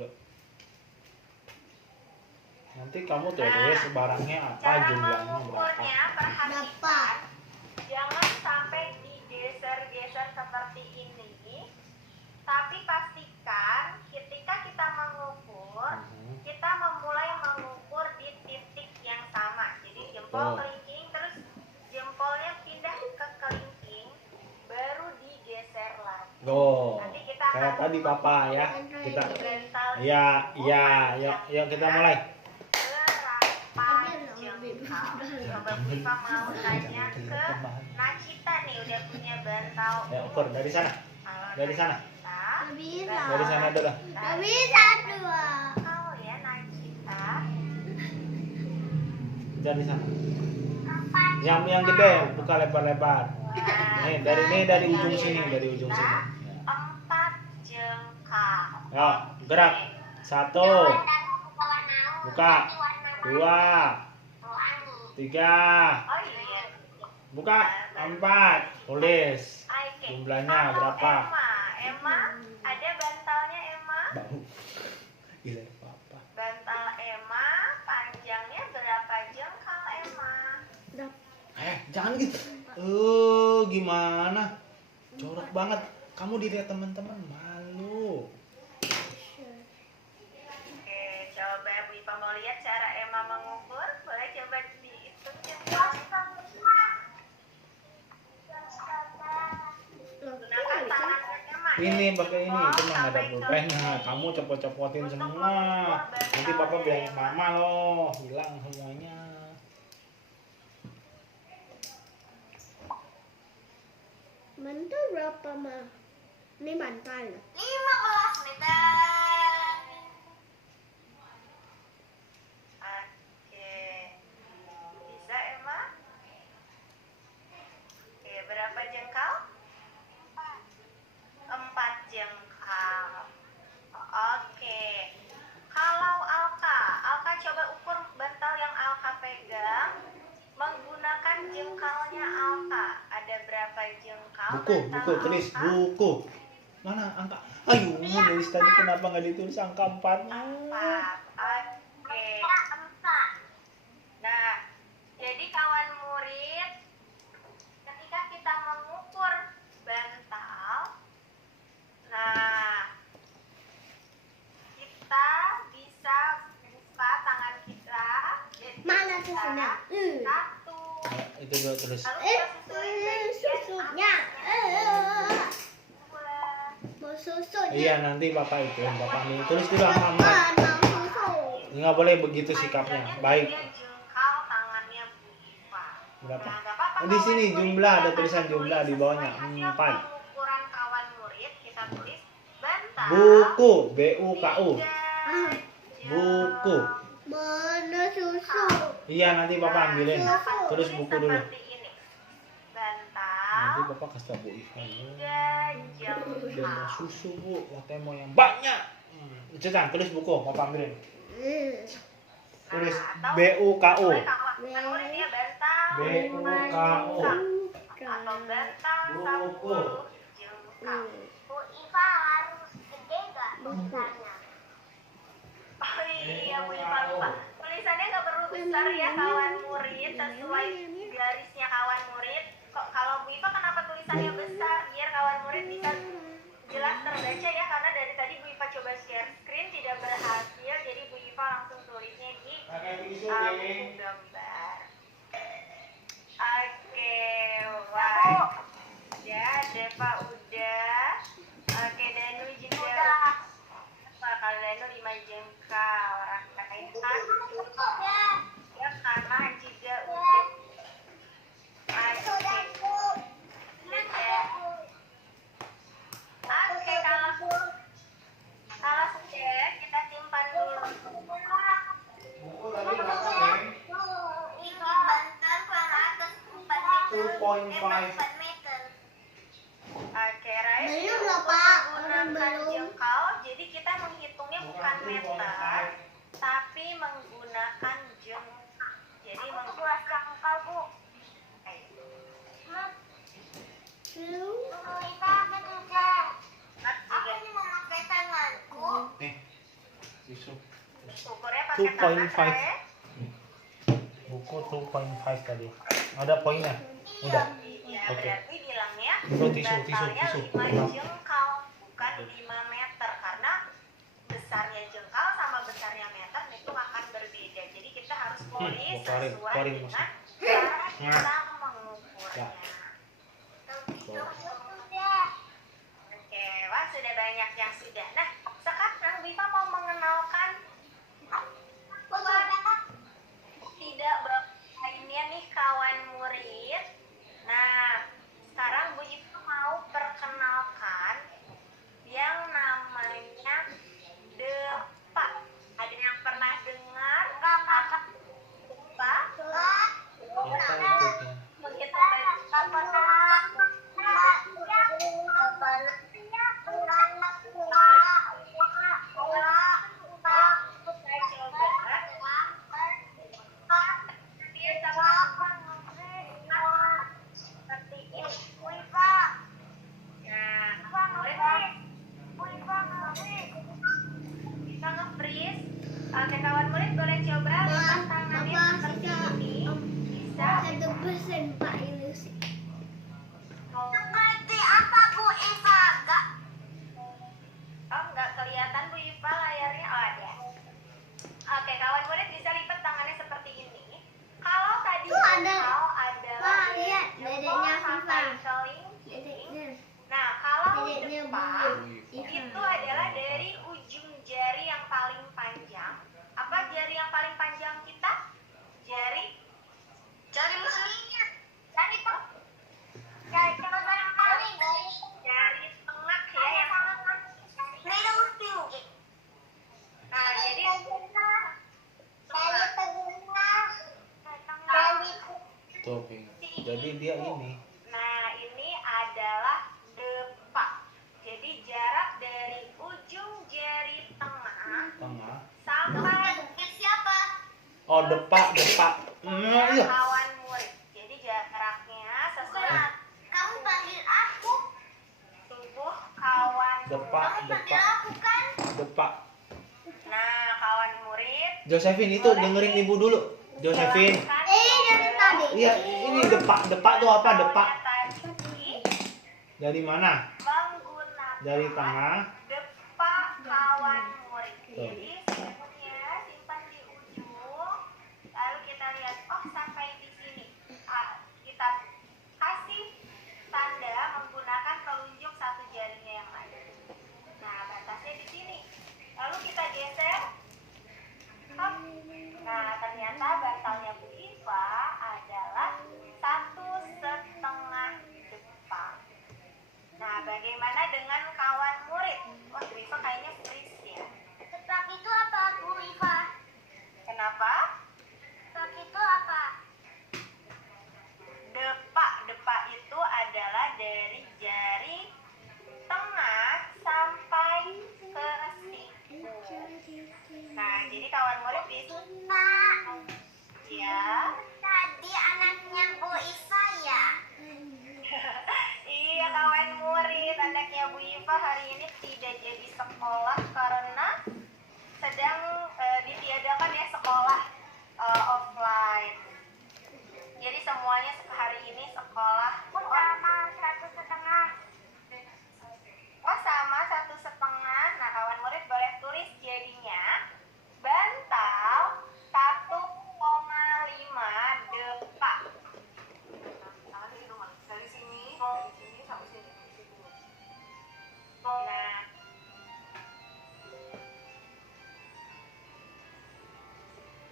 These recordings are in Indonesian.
dulu. Nanti kamu tulis barangnya apa, jumlahnya berapa. Perhatikan, jangan sampai digeser-geser seperti ini. Tapi pastikan ketika kita mengukur, kita memulai mengukur di titik yang sama. Jadi jempol kelingking, terus jempolnya pindah ke kelingking, baru digeser lagi. Nanti kita kayak tadi papa ya. Kita yuk kita mulai. Berapa jengkal? Coba Bu Iva mau tanya ke Nacita nih, udah punya bantal. Ya, ukur dari sana. Dari sana. Bisa. Dari sana dulu. Bisa dua. Kalau ya Nacita. Dari sana. Yang gede, buka lebar-lebar. Dari ujung sini, dari ujung sini. 4 jengkal. Yuk, gerak. 1. Buka. 2. 3. Buka. 4. Tulis. Jumlahnya berapa? Emma, ada bantalnya Emma? Gila papa. Bantal Emma panjangnya berapa jengkal Emma? Jangan gitu. Gimana? Jorok banget. Kamu dilihat teman-teman malu. Oke, coba Bu Iva mau lihat cara Emma mengukur. Boleh coba dihitung jengkal. Gunakan tangan Emma. Ini pakai ini, cuma nggak ada pulpennya. Kamu copot-copotin semua. Nanti papa bilangin mama loh, hilang semuanya. Bantal berapa mah? Ini bantal. 15 meter. Oke. Bisa Emma? Oke, berapa jengkal? 4 jengkal. Oke. Kalau Alka coba ukur bantal yang Alka pegang menggunakan jengkalnya Alka. Ada berapa jengkal? Buku, tulis buku. Mana angka? Ayo, dari tadi kenapa nggak ditulis angka 4-nya? 4. Oke. Nah, jadi kawan murid, ketika kita mengukur bantal, nah, kita bisa buka tangan kita. Mana susunya? 1. Itu dulu tulis. Susunya. Mau susu. Iya, nanti papa itu, papa ambil. Tulis dulu angka 4. Mau susu. Nggak boleh begitu sikapnya. Baik. Jengkal tangannya Bu Iva. Berapa? Nah, nggak apa-apa Di kalau sini ibu jumlah, ada tidak tulisan akan jumlah di tulis bawahnya. sesuai hasil 4. pengukuran kawan murid, kita tulis bantal. Buku, BUKU. Buku. Mana susu? Iya, nanti papa ambilin. Terus Tulis buku dulu. seperti ini. Bantal. Nanti papa kasih tahu Bu Iva. 3 Dia mau jengkal. susu Bu, katanya mau yang banyak. Cepetan, tulis buku, papa ambilin. Tulis BUKU. Boleh kawan murid ya bantal. BUKU. Atau bantal 10 jengkal. Bu Iva harus gede gak tulisannya? Oh iya Bu Iva lupa. Tulisannya nggak perlu besar ya kawan murid, sesuai garisnya kawan murid. Kok kalau Bu Iva kenapa tulisannya besar? Biar kawan murid bisa jelas terbaca ya, karena dari tadi Bu Iva coba share screen tidak berhasil, jadi Bu Iva langsung tulisnya di buku gambar. Oke, wah. Ya, Deva udah. Oke, Danu juga. Kalau Danu 5 jengkal, Rakain 1. Ya, karena juga udah. Oke, kalau sudah kita simpan dulu. Ini bantal per 2.5. meter. Oke, Rai. Belum loh, Pak. Orang Menggunakan belum. jengkal, jadi kita menghitungnya bukan meter, tapi menggunakan jengkal. Jadi menggunakan jengkal, Bu. Bu Iva betul. Aku ini memakai tanganku. Tisu. Ukurnya pakai tangan 2.5. saya. Buku 2.5 tadi. Ada poinnya? Udah. Ya, Oke. berarti bilangnya Itu tisu. bantalnya 5 jengkal, bukan 5 meter. Karena besarnya jengkal sama besarnya meter itu akan berbeda. Jadi kita harus tulis korin sesuai maksudnya. dengan cara kita mengukurnya. Ya. Oke, wah sudah banyak yang sudah. Nah, sekarang Biva mau mengenalkan tidak lainnya nih kawan murid. Nah, sekarang Bu Iva mau perkenalkan yang namanya depak. Ada yang pernah dengar? Depak? Apa itu? Kita baca bisa nge-freeze. Oke, kawan murid boleh coba lipat tangannya Papa, seperti kita ini. Bisa. ada pesen Pak Yunus. Seperti apa Bu Iva? Oh, nggak kelihatan Bu Iva layarnya. Oh, ada. Oke, kawan murid bisa lipat tangannya seperti ini. Kalau tadi Tuh, ada. jengkal adalah Pak, lihat, jempol dedeknya sampai Viva. kelingking. Dedeknya. Nah, kalau Dedeknya depak Bu itu adalah dari ujung jari yang paling panjang. Apa jari yang paling panjang kita? Jari Jari jari jari tengah ya yang nah jadi Tuh, Ping. Jadi dia ini. nah ini adalah depak. Jadi jarak dari ujung jari tengah Tengah. sampai Siapa? Oh, depak. Iya. kawan murid. Jadi jaraknya sesuai Kamu panggil aku. tubuh kawan. Depak. Aku kan? Depak. Nah, kawan murid. Josephine itu dengerin ibu dulu. Josephine. Dari tadi. Iya, ini depak. Depak tuh apa? Depak. Tadi Dari mana? menggunakan Dari tengah. depak kawan murid. Tuh. Jadi sebenarnya simpan di ujung. Lalu kita lihat, oh sampai di sini. Kita kasih tanda menggunakan telunjuk satu jarinya yang lain. Nah, batasnya di sini. Lalu kita geser. Hop. Nah, ternyata bantalnya Bu Iva adalah 1,5 depak. Nah, bagaimana dengan kawan murid? Wah, Bu Iva kayaknya freeze ya. Depak itu apa Bu Iva? Kenapa? Depak itu apa? Depak itu adalah dari jari tengah sampai ke siku. Nah, jadi kawan murid bisa Pak, ya. tadi anaknya Bu Iva ya? Iya, kawan murid, anaknya Bu Iva hari ini tidak jadi sekolah karena sedang ditiadakan ya sekolah offline. Jadi semuanya hari ini sekolah Sama 1,5. oh sama 1,5. Nah, kawan murid boleh tulis jadinya bantal 1,5 depak. Dari sini sampai sini. Nah,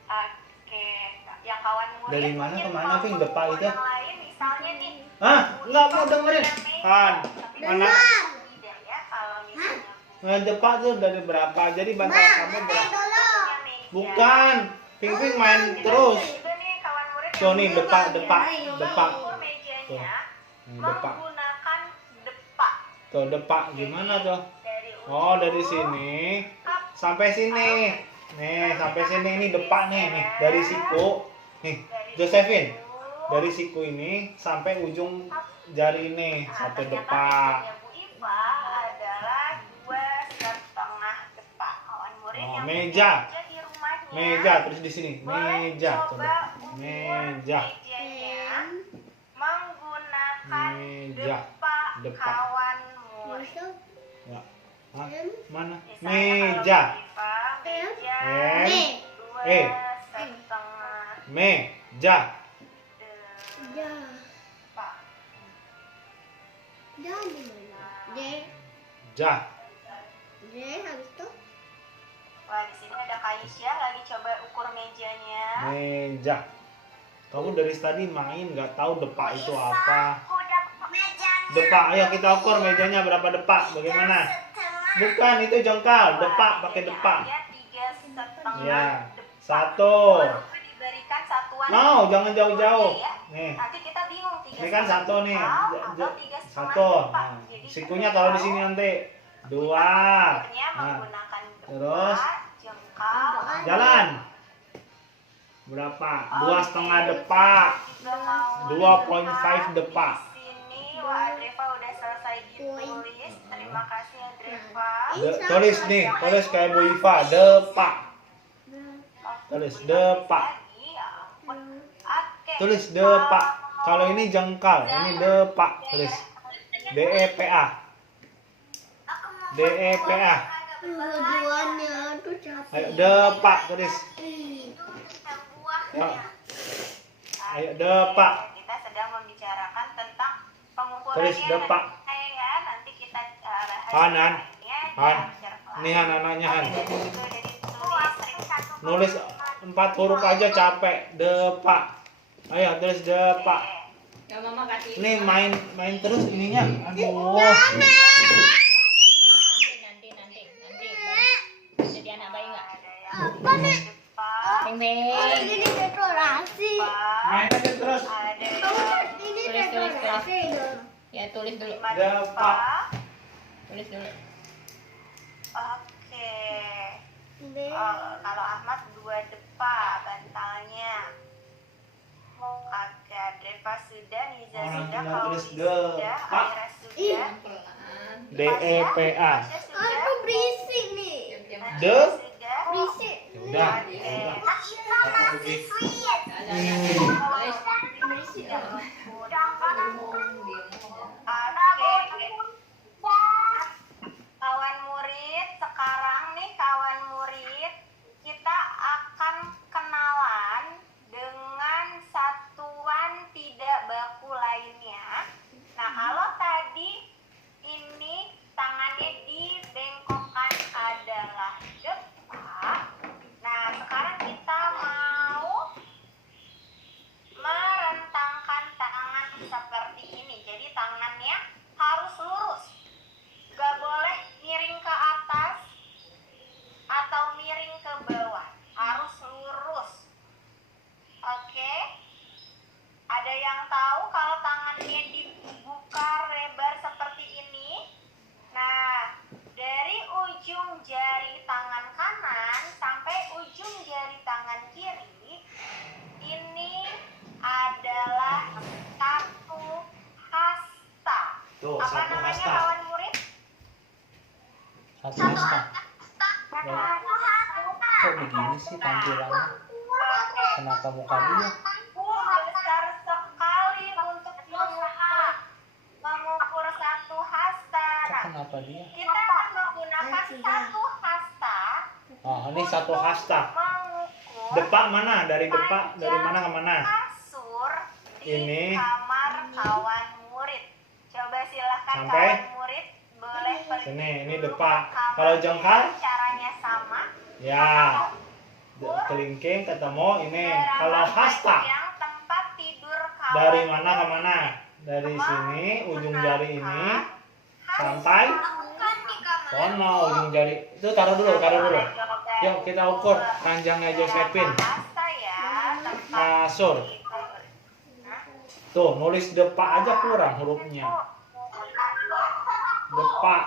oke, yang kawan murid Dari mana ke mungkin mana, mau Ping, depak mengukur itu? yang lain, misalnya nih. Hah? Nggak mau dengerin. Kan. Anak. Tidak ya, kalau misalnya Depak tuh dari berapa? Jadi bantal kamu berapa? Dulu. punya meja. Bukan. Ping main terus. Juga nih kawan murid Tuh nih, yang depak. mengukur mejanya Depak. menggunakan depak. Tuh, depak gimana tuh? Dari Oh, ujung dari sini up. sampai sini. Nih, sampai sini ini depak nih, dari siku. Nih, Josephine. Dari siku ini sampai ujung jari ini Nah, satu ternyata depak. mejanya Bu Iva adalah 2,5 depak. Kawan murid Oh, yang Meja. di rumahnya. Meja terus di sini. Boleh Meja coba coba. ukur Meja. mejanya menggunakan Meja. depak Depak. kawan murid. Masuk. Ya. Hah? Mana? Misalnya Meja. kalau meja M. dua E. setengah Meja. Ja. depak. Ja di mana? D. Ja. D habis itu. Wah, di sini ada Kaisya lagi coba ukur mejanya. Meja. Kamu dari tadi main nggak tahu depak itu apa? Udah mejanya. Depak, ayo kita ukur mejanya berapa depak? Bagaimana? Bukan, itu jengkal. Depak pakai depak. Ada 3,5 Ya. depak. 1. Baru diberikan satuan. Mau, jangan jauh-jauh. Ya. Nih. Nanti kita bingung 3,5 Ini kan 1 nih. atau 3,5 1. depak. Nah, Jadi sikunya kita taruh di tahu sini nanti. 2. ukurnya Nah, menggunakan depak, terus? jengkal. jalan. Berapa? 2,5 depak. 2,5 depak. Di sini Wah Adreva udah selesai ditulis. Terima kasih Adreva. Tulis nih, tulis kayak Bu Iva, depak. Tulis depak. Oke. Tulis depak. Kalau ini jengkal, ini depak. Tulis DEPA. DEPA. Duanya tuh capek. Ayo depak tulis. Ya. Ayo depak. Kita sedang membicarakan tentang pengukuran Tulis depak. ya. Nanti kita bahas Han. lainnya di Han. lecture kelas. Nih Han, anaknya Han. Oke, dari situ udah ditulis. Nulis 4 huruf aja capek. Depak. Ayo tulis depak. Ya mama kasih. Ini main terus ininya. Aduh. Nanti. Jadi anak bayi nggak? Ada yang depak. Beng. Ini dekorasi. Main aja terus. Ada Ini Tulis. dekorasi dong. Ya tulis dulu. 5 Depak. depak. Tulis dulu. Oke. D. Kalau Ahmad 2 depak bantalnya. Oke, Adreva sudah, Niza Orang sudah, tinggal tulis Kauli sudah, depak. Aira sudah, Pelan. DEPA. Tasya sudah, Aku berisik nih. Diam-diam. De. sudah. Berisik. Ya udah. Oke. Ya udah. Aku pergi. Berisik. Kawan murid, sekarang nih kawan murid, kita akan kenalan dengan satuan tidak baku lainnya. Nah, kalau tadi ini tangannya dibengkokkan adalah depak. Nah, sekarang kita mau merentangkan tangan seperti ini. Jadi tangannya harus lurus. Gak boleh miring ke atas atau miring ke bawah. Harus lurus. Oke? Ada yang tahu kalau tangannya dibuka lebar seperti ini? Nah, dari ujung jari tangan kanan sampai ujung jari tangan kiri, ini adalah satu hasta. Tuh, Apa satu namanya hasta. kawan murid? Satu hasta. Kok begini sih tampilannya? Kenapa muka dia? Besar sekali untuk mengukur satu hasta. Kok Nah, kenapa dia? kita akan menggunakan satu hasta Oh, ini satu hasta. mengukur Depak mana? Dari depak, dari mana ke mana? kasur di Ini. kamar kawan murid. Coba silahkan Sampai? kawan murid boleh pergi Sini, ini dulu depak. ke kamar. Kalau jengkal? Caranya sama. Ya. Kelingking ketemu ini. Kalau Berapa hasta, yang tempat tidur kawan dari mana ke murid? mana? Dari sini, ujung jari ini, sampai sono ujung jari. Itu taruh dulu. Yuk kita ukur panjangnya Josephine. Hasta ya, tempat Kasur. tidur. Tuh, nulis depak aja kurang hurufnya. Depak.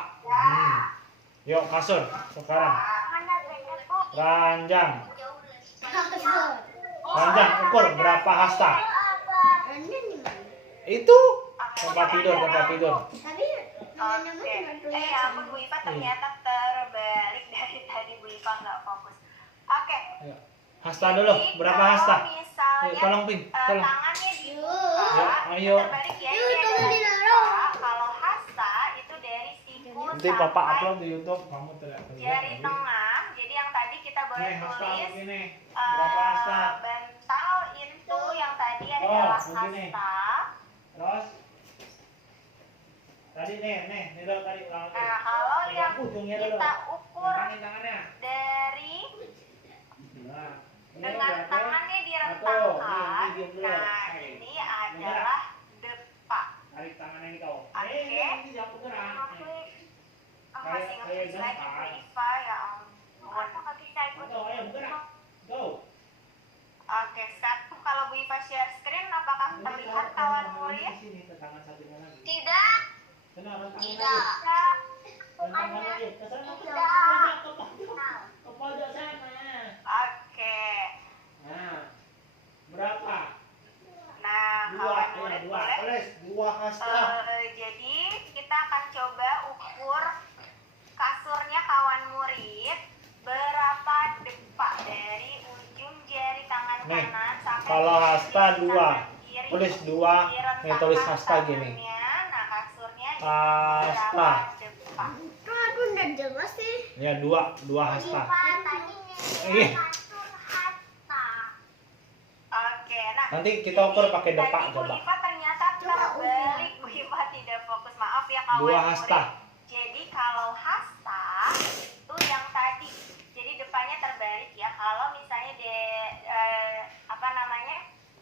Yuk kasur sekarang. Ranjang. Ranjang ukur berapa hasta? Ini di mana? Itu tempat tidur. Tadi namanya Oke. cuma tulisan. Ya ampun Bu Ipa ternyata terbalik dari tadi Bu Ipa nggak fokus Ayo. Hasta dulu. Jadi, Berapa kalau hasta? misalnya, Ayo, tolong Pin, tolong. tangannya dibuka, Ya, ayo. terbalik ya, Yuk, ini tolong adalah ditaruh. hasta. Kalau hasta itu dari siku Nanti papa sampai upload di YouTube, kamu teriak jari tengah. Jadi yang tadi kita boleh Nih, hasta tulis begini. Berapa hasta? bental itu yang tadi Oh, adalah begini. hasta. Terus tadi nih dulu tadi ulang lagi. Nah, kalau Pegang yang ujungnya dulu. kita ukur Pegangin tangannya. dari Nah, ini dengan berarti tangannya satu. direntangkan, Ini dulu. nah ini adalah depak. Tarik tangannya ini kau. Oke. Ini jangan bergerak. Nih. Masih Kayak nge-freeze lagi Bu jangkar. Iva ya ampun. Nggak bisa ikut. Go, ayo bergerak. Go. Oke, sekarang kalau Bu Iva share screen, apakah terlihat kawan murid? Sini ke tangan satunya lagi. Tidak. Sana, tangan lagi. Tidak. Tangan lagi. Ke sana, ke Tidak. pojok, ke pojok sana. Oke. Nah, berapa? Nah, Dua, kawan ya, murid dua. boleh. Tulis, dua hasta. Jadi kita akan coba ukur kasurnya kawan murid berapa depak dari ujung jari tangan Nih, kanan sampai kalau ujung hasta jari dua. tangan kiri. Tulis dua. Nih, Direntangkan tulis hasta gini. tangannya. Nah, kasurnya itu Hasta. berapa depak? Tuh aku udah jelas sih. Ya, dua hasta. Tadi Iya. kasur hasta. Oke, nah Nanti kita ukur jadi pakai depak tadi Bu coba. Iva ternyata terbalik. Bu Iva tidak fokus, maaf ya kawan Dua murid. hasta. Jadi kalau hasta itu yang tadi, jadi depannya terbalik ya. Kalau misalnya apa namanya,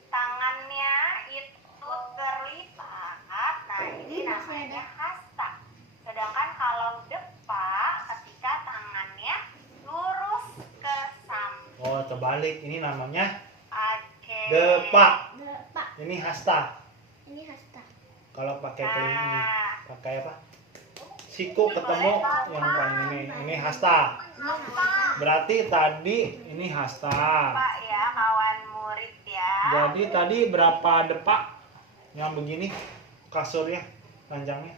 tangannya itu terlipat, nah ini namanya hasta. Sedangkan kalau depak, ketika tangannya lurus ke samping. Oh, terbalik. Ini namanya Oke. depak. Pak, Ini hasta. ini hasta. Kalau pakai keling ini, Nah, pakai apa? Siku ketemu yang paling ini hasta. Berarti tadi ini hasta. Pak ya kawan murid ya. Jadi tadi berapa depak yang begini kasurnya panjangnya?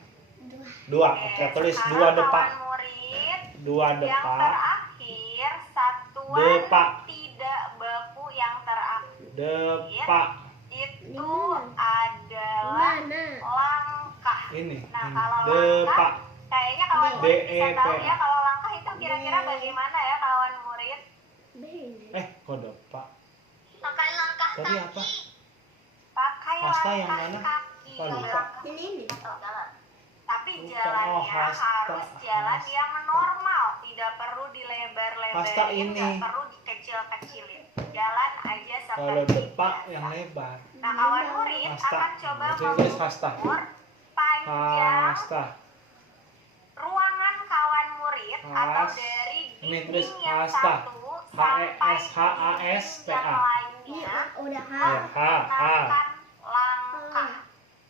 Dua. Oke, tulis sekarang dua depak. Kawan murid, Dua yang depak. terakhir satuan Depak. tidak baku yang terakhir Depak. itu adalah Mana? langkah. Ini. Nah, Ini. kalau Depak. langkah, kayaknya kawan murid bisa DEP. tahu ya kalau langkah itu kira-kira bagaimana ya kawan murid? Kok depak? Pakai langkah Tadi apa? Pakai Hasta langkah yang mana? kaki. Apa lupa? Langkah- Ini. Tapi Bukan. jalannya Oh, hasta. harus jalan Hasta. yang normal, tidak perlu dilebar-lebarin, Hasta ini. tidak perlu dikecil-kecilin. Jalan aja Kalau seperti depak biasa. yang lebar. Nah, kawan murid Hasta. akan coba Tulis hasta. mengukur panjang Hasta. ruangan kawan murid atau Has. dari Ini dinding tulis yang hasta. satu sampai H-E-S-H-A-S-T-A. dinding yang lainnya Udah Ya, menggunakan langkah.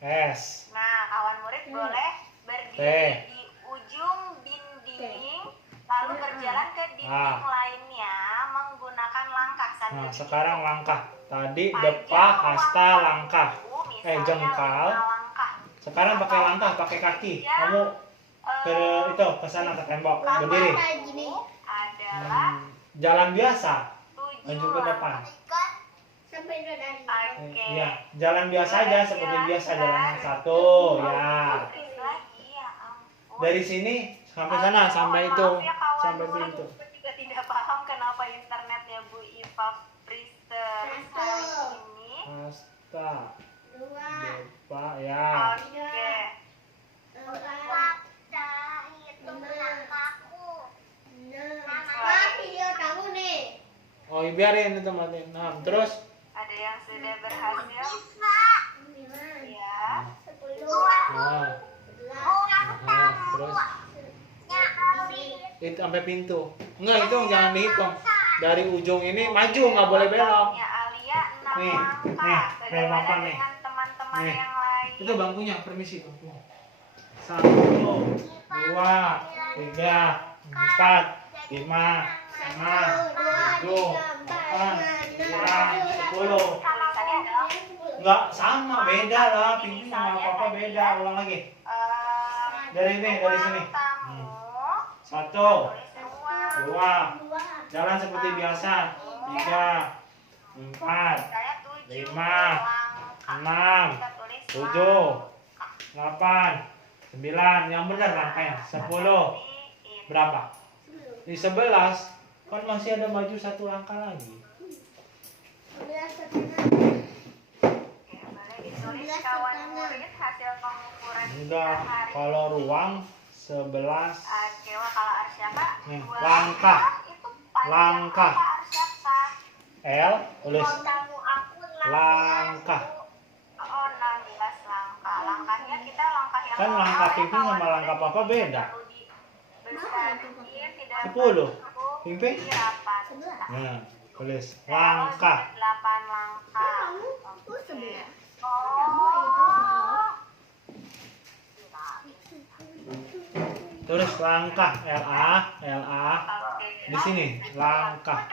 S. Nah, kawan murid boleh T. berdiri di ujung dinding, lalu berjalan ke dinding lainnya menggunakan langkah sambil Nah, sekarang dihitung. langkah. Tadi Panjang depak, ruang hasta, bangku, langkah. misalnya Jengkal. 5 langkah. Sekarang pakai langkah, pakai kaki. Kamu ke itu, ke sana ke tembok, berdiri. gini. Adalah Jalan biasa, 7 maju ke depan. Sampai udah dari. Oke. Iya, jalan biasa aja seperti biasa jalan satu, ya. Freeze lagi, ya ampun. Dari sini sampai sana, Aduh, sampai mohon itu, maaf ya, kawan sampai murid. pintu. Aku juga tidak paham kenapa internetnya Bu Iva freeze terus hari ini. Hasta, Dua. depak, ya. Oke. Empat. Hitung langkahku. Wah, video kamu nih. Oh, biarin itu matiin. Nah, terus Ada yang sudah berhasil? Lima. Ya. 10. nah, Sebelas. terus itu sampai pintu. Enggak, itu jangan dihitung. Dari ujung ini maju, nggak boleh belok. Ya Alia 6 Nih, langkah. nih, Bagaimana Papa nih. dengan teman-teman Nih. yang lain? Itu bangkunya, permisi bangkunya. 1, 2, 3, 4, 5, 6, 7, 8, 9, 10. Tulisannya adalah Enggak sama, beda lah. Pintunya nggak apa-apa, beda. Ulang lagi. Dari ini, dari sini. tamu. 1, Tulis ruang 2, Dua. jalan seperti biasa. tamu. 3, 4, Saya 7. 5, Langkah. 6, Kita tulis 7, langkah. 8, 9. Yang benar langkahnya. 10. Berapa? Di 11 kan masih ada maju 1 langkah lagi. 11 Oke, boleh ditulis kawan murid hasil pengukuran kita Enggak, hari kalau ini. ruang 11. Oke, wah, kalau Arsyaka Nih, 2 langkah. itu panjang Langkah. apa Arsyaka? L tulis Kamu aku langkah. Oh, 16 langkah. Langkahnya kita langkah yang Kan normal langkah ya, Pingping sama kawan langkah murid. Papa beda. Perlu dibesarin, tidak 10. perlu Pingping? dirapat. Nah, tulis langkah. 8 langkah. aku 11. Oh. Tulis langkah LA. Oke. Di sini langkah.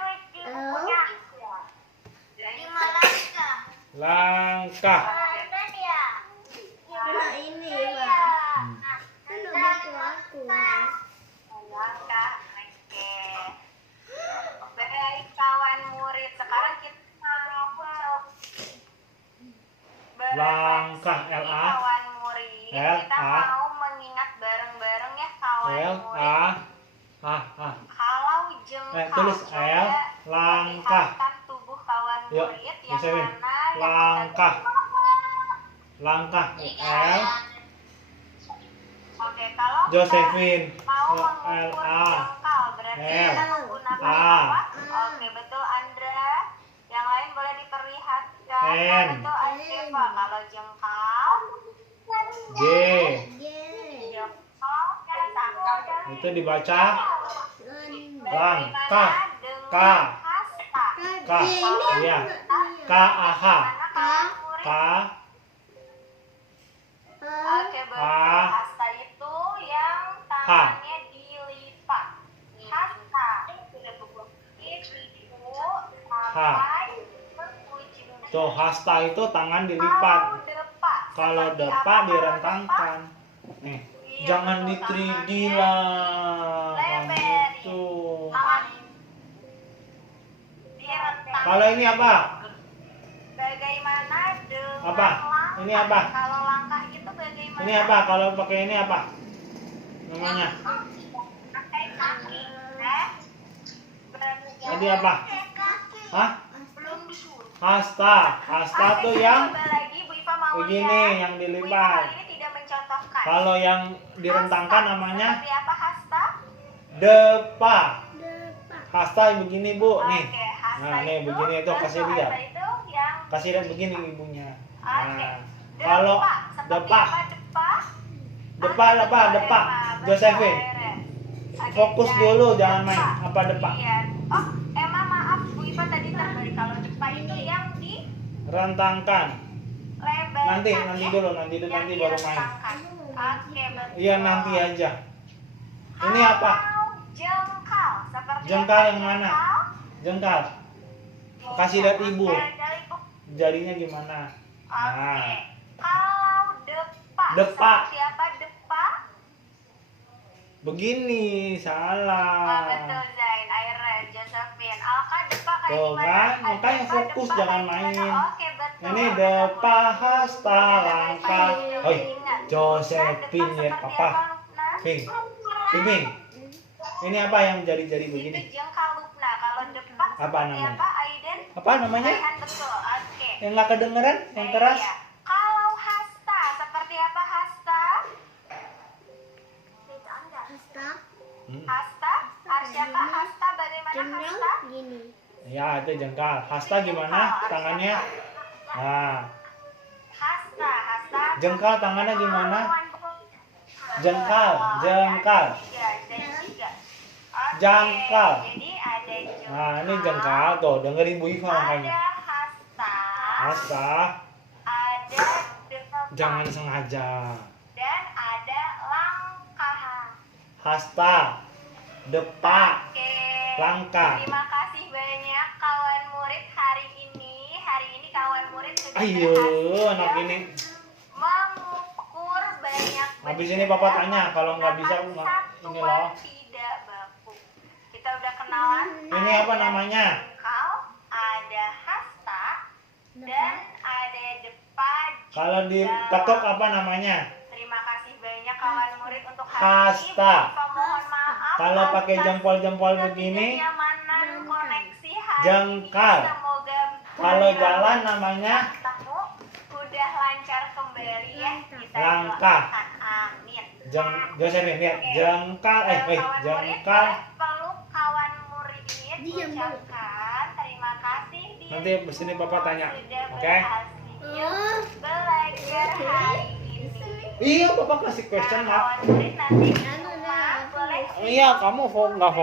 lima langkah. Langkah. Mana dia? Nah ini Pak. Hmm. Kan udah tua aku. Langkah. Oke. Baik kawan murid, sekarang kita mau coba Langkah, berefleksi, LA. kawan murid. Kita LA. mau mengingat bareng-bareng ya kawan murid. Kalau jengkal tulis coba L, langkah. perlihatkan tubuh kawan Yuk, murid yang Josephine. mana yang Langkah. kita- Langkah L. Oke, kalau kita Josephine. mau Yuk, mengukur LA. jengkal berarti L, kita menggunakan A. apa? Oke, betul Andra. Yang lain boleh diperlihatkan. N. Betul Asyifa. Kalau jengkal G. jengkal sama Itu dibaca bagaimana dengan K. hasta? K. Iya. K A H. Mana kawan murid? K. Oke, betul. A. Hasta itu yang tangannya dilipat. Hasta. Itu sampai ujung. Tuh, hasta itu tangan dilipat. Kalau depa. Kalau Seperti depa apa direntangkan. Nih, Iya, jangan betul, di 3D tangannya lah. lebar. Gitu. Tangan direntangkan. Kalau ini apa? Bagaimana dengan Apa? langkah? Ini apa? Kalau langkah itu bagaimana? Ini apa? Kalau pakai ini apa? Namanya? Pakai kaki. Tadi apa? Hah? Belum disuruh. Hasta. Hasta tuh yang Coba lagi Bu Ipa mau begini, lihat. yang Bu Ipa dilipat. kali ini tidak mencontohkan. Kalau yang direntangkan Hasta. namanya Seperti apa hasta? depa. Hasta begini, Bu. Nih. Oke, hasta Nah, nih itu, begini tuh, kasih betul, lihat. hasta itu yang Kasih lihat begini ibunya. Oke. Nah, Depa. kalau Seperti depa. apa depa? Depa, Oke, depa, betul, depa. Ema. Betul, Josephine. Iren. Oke, Fokus jadi dulu, jangan depa. main. Apa depa? Iya. Oh, Emma maaf Bu Ipa tadi terbalik. Kalau depa itu yang di Rentangkan. lebar. Nanti dulu, nanti baru main. Oke, betul. Iya, nanti aja. Ini apa? Kalau jengkal. Seperti Jengkal apa yang mana? jengkal? Jengkal. Kasih lihat ibu. Jari ibu. Jarinya gimana? Oke. Nah. Kalau depa. Depa. Seperti apa depa? Begini, Oh, salah. betul Zain, Airen, Josephine. Alka depa kayak Tuh gimana? kan, Ah, makanya depa, fokus, depa jangan kayak gimana? main. Oke, betul. Ini depa, hasta, langkah. Oi, Josephine lihat papa. Ping, Ping. Ini apa yang jari-jari Itu begini? jengkal lupna. Kalau depa Apa seperti namanya? apa Aiden? Apa namanya? Aihan betul. Oke. Yang nggak kedengeran, yang keras? Iya. Kalau hasta, seperti apa hasta? Hmm. Hasta? Arsyaka hasta bagaimana hasta? Gini. Ya, itu jengkal. Hasta gimana tangannya? Nah, Hasta. jengkal tangannya gimana? Jengkal, jengkal. Tiga, dan tiga. Oke, Jangkal. Jadi ada jengkal. Nah, ini jengkal tuh. Dengerin Bu Iva makanya. Ada hasta. Hasta, Ada depa. jangan sengaja. Dan ada langkah. Hasta, depa, Oke. langkah. Terima kasih banyak kawan murid hari ini. Hari ini kawan murid sudah Ayo, berhasil anak ini. mengukur banyak Habis ini papa tanya, kalau nggak bisa, ini loh. tidak baku. Kita udah kenalan. Ini apa namanya? Jengkal, Kalau diketuk apa namanya? Terima kasih banyak kawan murid untuk hari Hasta. ini. Bapak mohon maaf. Kalau pakai atas jempol-jempol begini, ketidaknyamanan koneksi hari jengkal. ini. Semoga kalau hari jalan ini namanya ketemu udah lancar kembali ya. Kita langkah. doakan. Amin. Josephine lihat, jengkal, Kawan murid, jengkal. boleh peluk kawan murid. Diam dulu. Ucapkan terima kasih. Nanti sini Bapak tanya, Sudah oke? Oh. belajar hari ini. Iya, Bapak kasih question mark. Kawan murid nanti di Anu, rumah boleh Iya, kamu nggak